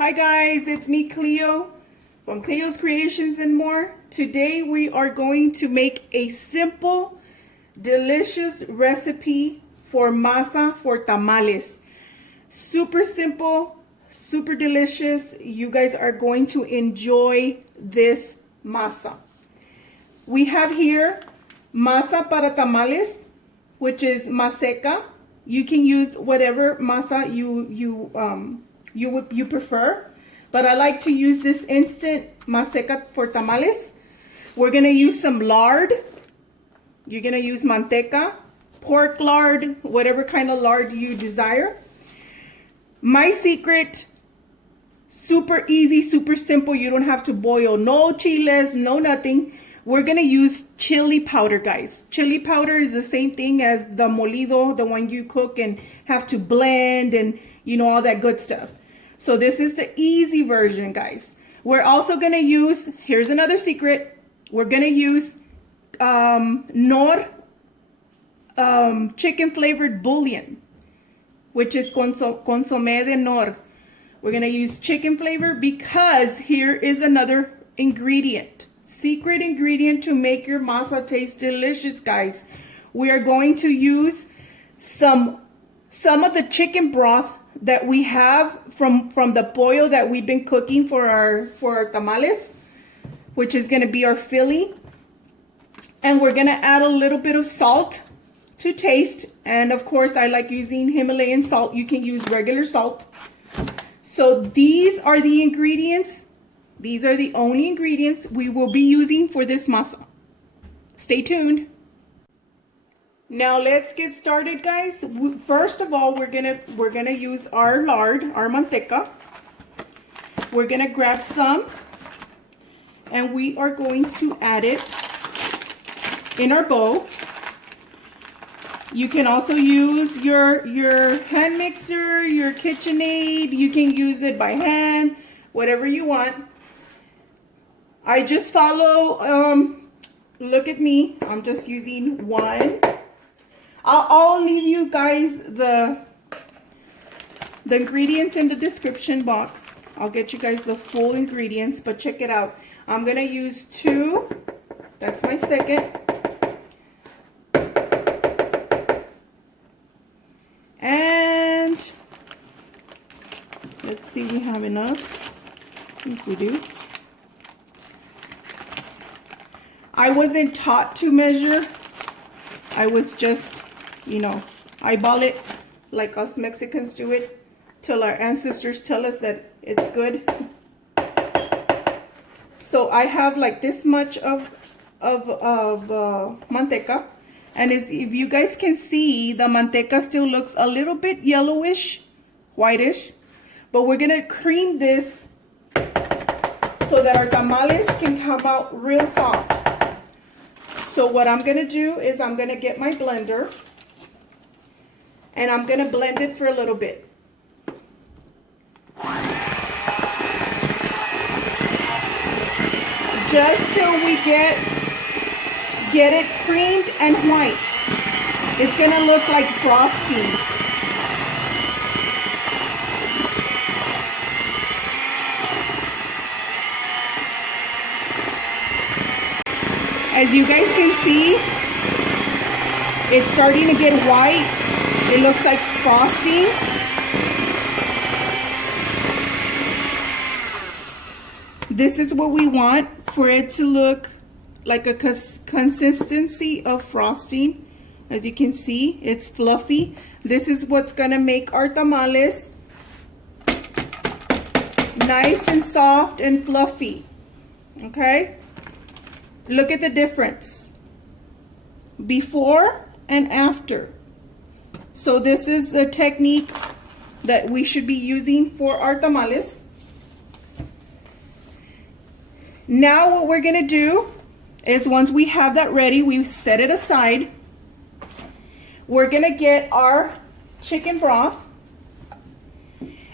Hi guys, it's me Cleo from Cleo's Creations and More. Today we are going to make a simple, delicious recipe for masa for tamales. Super simple, super delicious. You guys are going to enjoy this masa. We have here masa para tamales, which is maseca. You can use whatever masa you prefer, but I like to use this instant maseca for tamales. We're gonna use some lard. You're gonna use manteca, pork lard, whatever kind of lard you desire. My secret, super easy, super simple. You don't have to boil no chiles, no nothing. We're gonna use chili powder, guys. Chili powder is the same thing as the molido, the one you cook and have to blend and all that good stuff. So this is the easy version, guys. We're also gonna use, here's another secret. We're gonna use knorr chicken flavored bouillon, which is consomé de knorr. We're gonna use chicken flavor because here is another ingredient. Secret ingredient to make your masa taste delicious, guys. We are going to use some of the chicken broth that we have from the pollo that we've been cooking for our tamales, which is going to be our filling. And we're going to add a little bit of salt to taste. And of course, I like using Himalayan salt. You can use regular salt. So these are the ingredients. These are the only ingredients we will be using for this masa. Stay tuned. Now let's get started, guys. First of all, we're gonna use our lard, our manteca. We're gonna grab some, and we are going to add it in our bowl. You can also use your hand mixer, your KitchenAid. You can use it by hand, whatever you want. I just follow, look at me, I'm just using one. I'll leave you guys the ingredients in the description box. I'll get you guys the full ingredients, but check it out. I'm gonna use 2, that's my second. And let's see, we have enough. I think we do. I wasn't taught to measure. I was just, eyeball it like us Mexicans do it till our ancestors tell us that it's good. So I have like this much of manteca, and if you guys can see, the manteca still looks a little bit yellowish, whitish, but we're gonna cream this so that our tamales can come out real soft. So what I'm gonna do is I'm gonna get my blender and I'm gonna blend it for a little bit. Just till we get it creamed and white. It's gonna look like frosting. As you guys can see, it's starting to get white. It looks like frosting. This is what we want for it to look like a consistency of frosting. As you can see, it's fluffy. This is what's gonna make our tamales nice and soft and fluffy. Okay? Look at the difference before and after. So this is the technique that we should be using for our tamales. Now what we're gonna do is, once we have that ready, we set it aside. We're gonna get our chicken broth.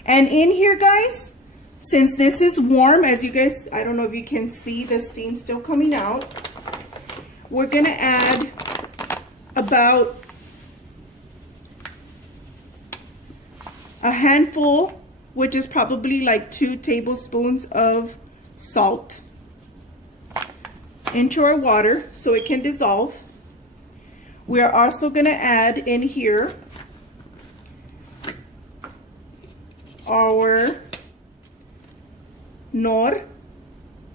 And in here, guys, since this is warm, as you guys, I don't know if you can see the steam still coming out, we're gonna add about a handful which is probably like 2 tablespoons of salt into our water so it can dissolve. We are also going to add in here our knorr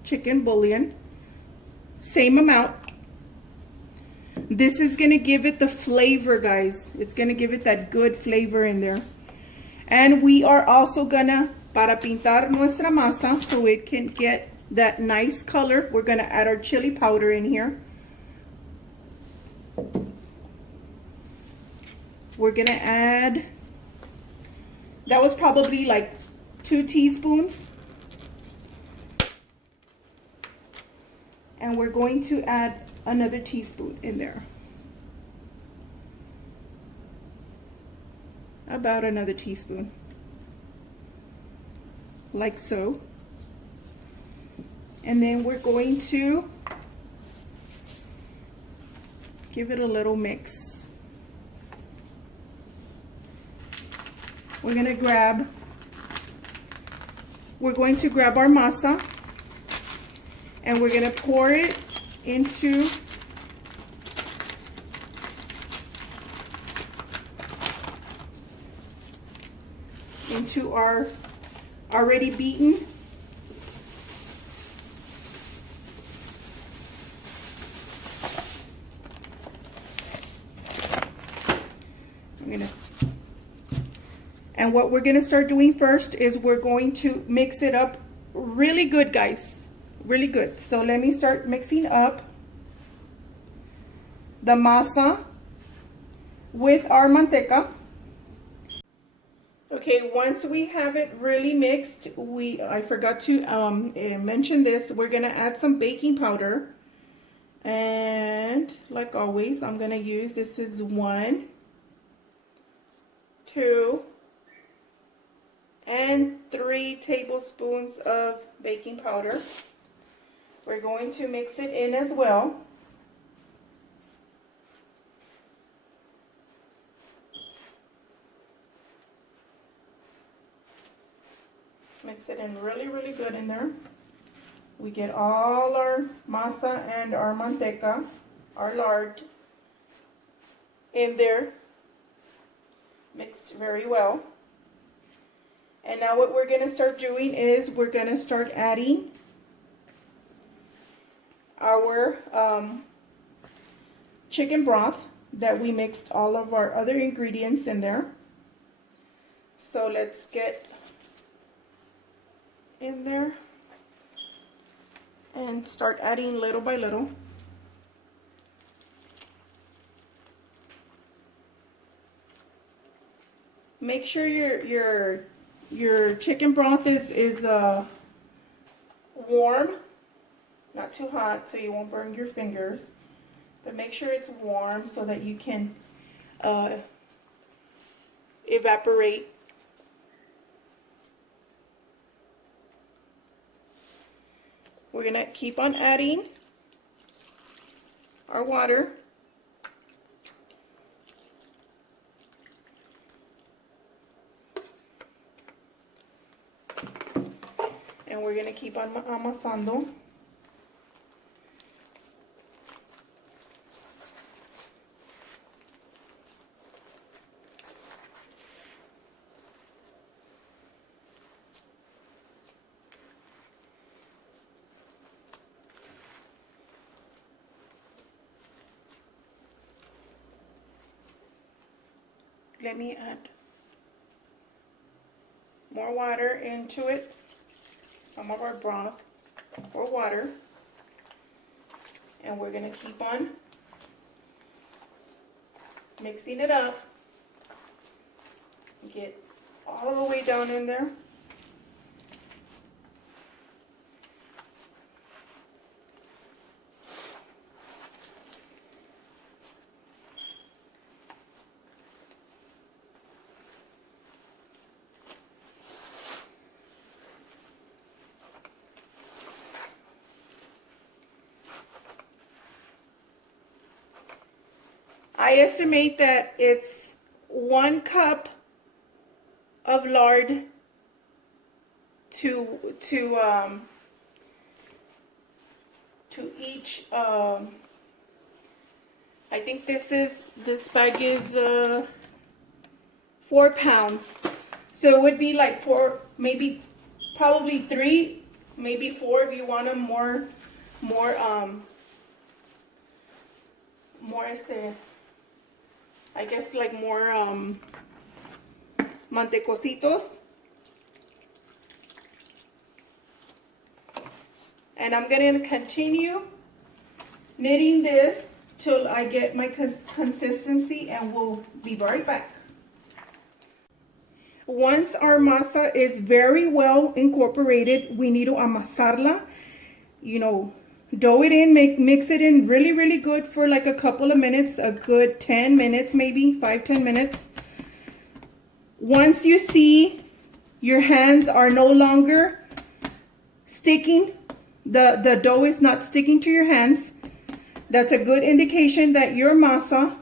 chicken bouillon, same amount. This is going to give it the flavor, guys. It's going to give it that good flavor in there. And we are also going to, para pintar nuestra masa, so it can get that nice color, we're going to add our chili powder in here. We're going to add, that was probably like 2 teaspoons. And we're going to add another teaspoon in there. About another teaspoon. Like so. And then we're going to give it a little mix. We're going to grab our masa. And we're going to pour it into our already beaten and what we're going to start doing first is we're going to mix it up really good, guys. Really good. So let me start mixing up the masa with our manteca. Okay, once we have it really mixed, I forgot to mention this, we're gonna add some baking powder. And like always, I'm gonna use, this is 1, 2, and 3 tablespoons of baking powder. We're going to mix it in as well. Mix it in really, really good in there. We get all our masa and our manteca, our lard, in there, mixed very well. And now what we're going to start doing is we're going to start adding our chicken broth that we mixed all of our other ingredients in there. So let's get in there and start adding little by little. Make sure your chicken broth is warm. Not too hot so you won't burn your fingers, but make sure it's warm so that you can evaporate. We're gonna keep on adding our water. And we're gonna keep on amasando. Let me add more water into it, some of our broth or water, and we're going to keep on mixing it up. Get all the way down in there. I estimate that it's 1 cup of lard each. I think this bag is 4 pounds, so it would be like 4, maybe probably 3, maybe 4 if you want them more I guess like more mantecositos. And I'm going to continue knitting this till I get my consistency, and we'll be right back. Once our masa is very well incorporated, we need to amasarla, you know, dough it in, mix it in really good for like a couple of minutes, a good 10 minutes, maybe 5-10 minutes. Once you see your hands are no longer sticking, the dough is not sticking to your hands, that's a good indication that your masa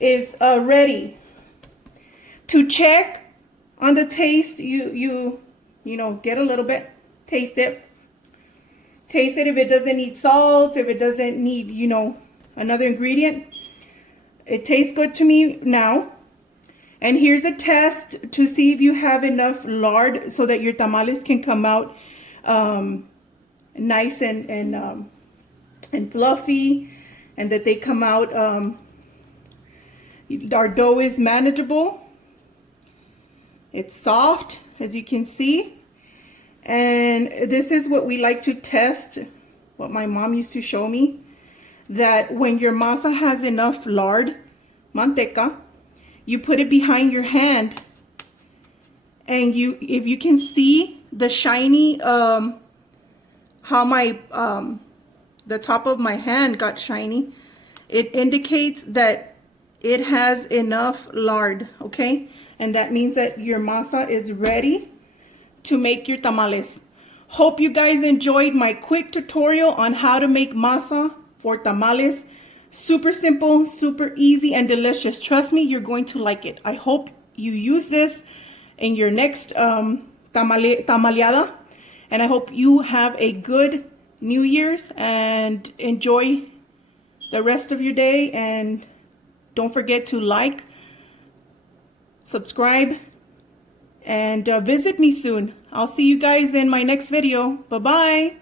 is ready. To check on the taste, you know, get a little bit, taste it if it doesn't need salt, if it doesn't need, you know, another ingredient. It tastes good to me now. And here's a test to see if you have enough lard so that your tamales can come out nice and fluffy, and that they come out, our dough is manageable. It's soft, as you can see. And this is what we like to test, what my mom used to show me, that when your masa has enough lard, manteca, you put it behind your hand, and if you can see the shiny, how my, the top of my hand got shiny, it indicates that it has enough lard, okay? And that means that your masa is ready to make your tamales. Hope you guys enjoyed my quick tutorial on how to make masa for tamales. Super simple, super easy, and delicious. Trust me, you're going to like it. I hope you use this in your next tamaleada. And I hope you have a good New Year's and enjoy the rest of your day. And don't forget to like, subscribe, and visit me soon. I'll see you guys in my next video. Bye-bye.